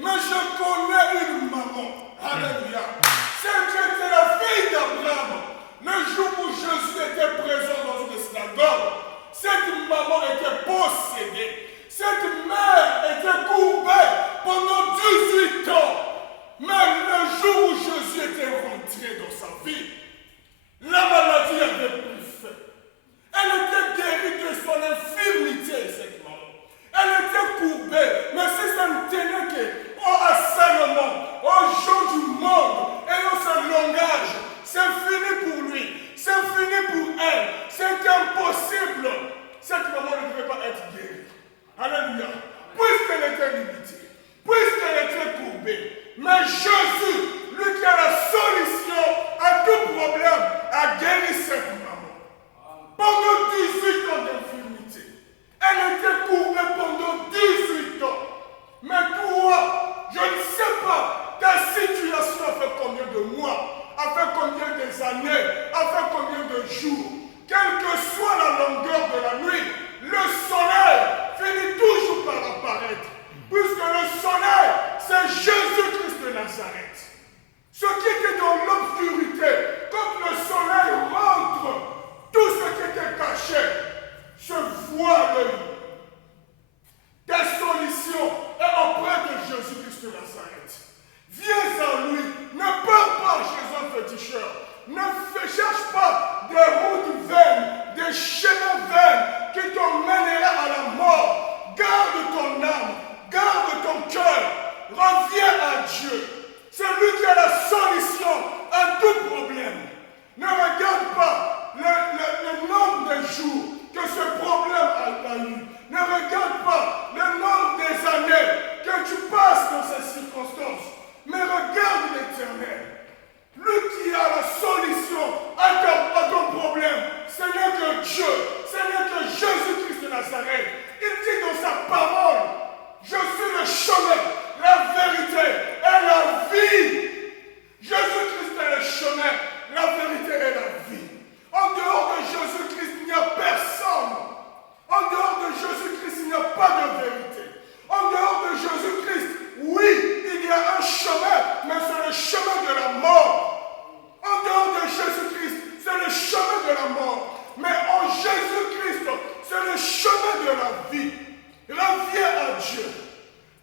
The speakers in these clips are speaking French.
mais je connais une maman. Alléluia. Celle qui était la fille d'Abraham. Le jour où Jésus était présent dans une synagogue, cette maman était possédée. Cette mère était courbée pendant 18 ans. Mais le jour où Jésus était rentré dans sa vie, la maladie avait pris fin. Elle était guérie de son infirmité, cette maman. Elle était courbée, mais si ça ne tenait qu'à Salomon, aux gens du monde, ayant ce langage, c'est fini pour lui, c'est fini pour elle, c'est impossible. Cette maman ne devait pas être guérie. Alléluia. Puisqu'elle était limitée, puisqu'elle était courbée, mais Jésus, lui qui a la solution à tout problème, a guéri cette maman. Pendant 18 ans d'infirmité. Elle était courbée pendant 18 ans. Mais toi, je ne sais pas, ta situation a fait combien de mois, a fait combien d'années, a fait combien de jours. Quelle que soit la longueur de la nuit, le soleil finit toujours par apparaître. Puisque le soleil, c'est Jésus-Christ de Nazareth. Ce qui était dans l'obscurité, quand le soleil rentre, tout ce qui était caché se voit à l'œil. Ta solution est auprès de Jésus-Christ de Nazareth. Viens à lui. Ne pars pas chez un féticheur. Ne cherche pas des routes vaines, des chemins vains qui t'emmèneront à la mort. Garde ton âme, garde ton cœur. Reviens à Dieu. C'est lui qui a la solution à tout problème. Ne regarde pas le nombre de jours que ce problème a eu. Ne regarde pas le nombre des années que tu passes dans ces circonstances. Mais regarde l'Éternel. Lui qui a la solution à ton problème. Ce n'est que Dieu. Ce n'est que Jésus-Christ de Nazareth. Il dit dans sa parole, je suis le chemin, la vérité et la vie. Jésus-Christ est le chemin, la vérité et la vie. En dehors de Jésus-Christ, il n'y a personne. En dehors de Jésus-Christ, il n'y a pas de vérité. En dehors de Jésus-Christ, oui, il y a un chemin, mais c'est le chemin de la mort. En dehors de Jésus-Christ, c'est le chemin de la mort. Mais en Jésus-Christ, c'est le chemin de la vie. Reviens à Dieu.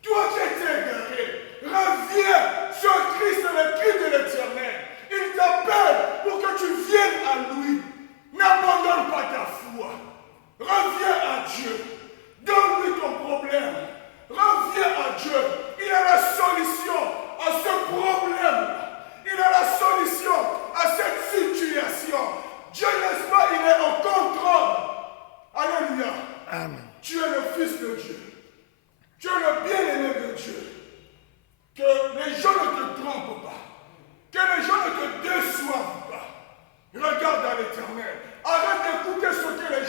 Toi qui étais égaré, reviens sur Christ, le cri de l'Éternel. Il t'appelle pour que tu viennes à lui. N'abandonne pas ta foi. Reviens à Dieu. Donne-lui ton problème. Reviens à Dieu. Il a la solution à ce problème. Il a la solution à cette situation. Dieu, n'est-ce pas, il est en contrôle. Alléluia. Amen. Tu es le Fils de Dieu. Tu es le bien-aimé de Dieu. Que les gens ne te trompent pas. Que les gens ne te déçoivent pas. Regarde à l'Éternel. Arrête d'écouter ce que les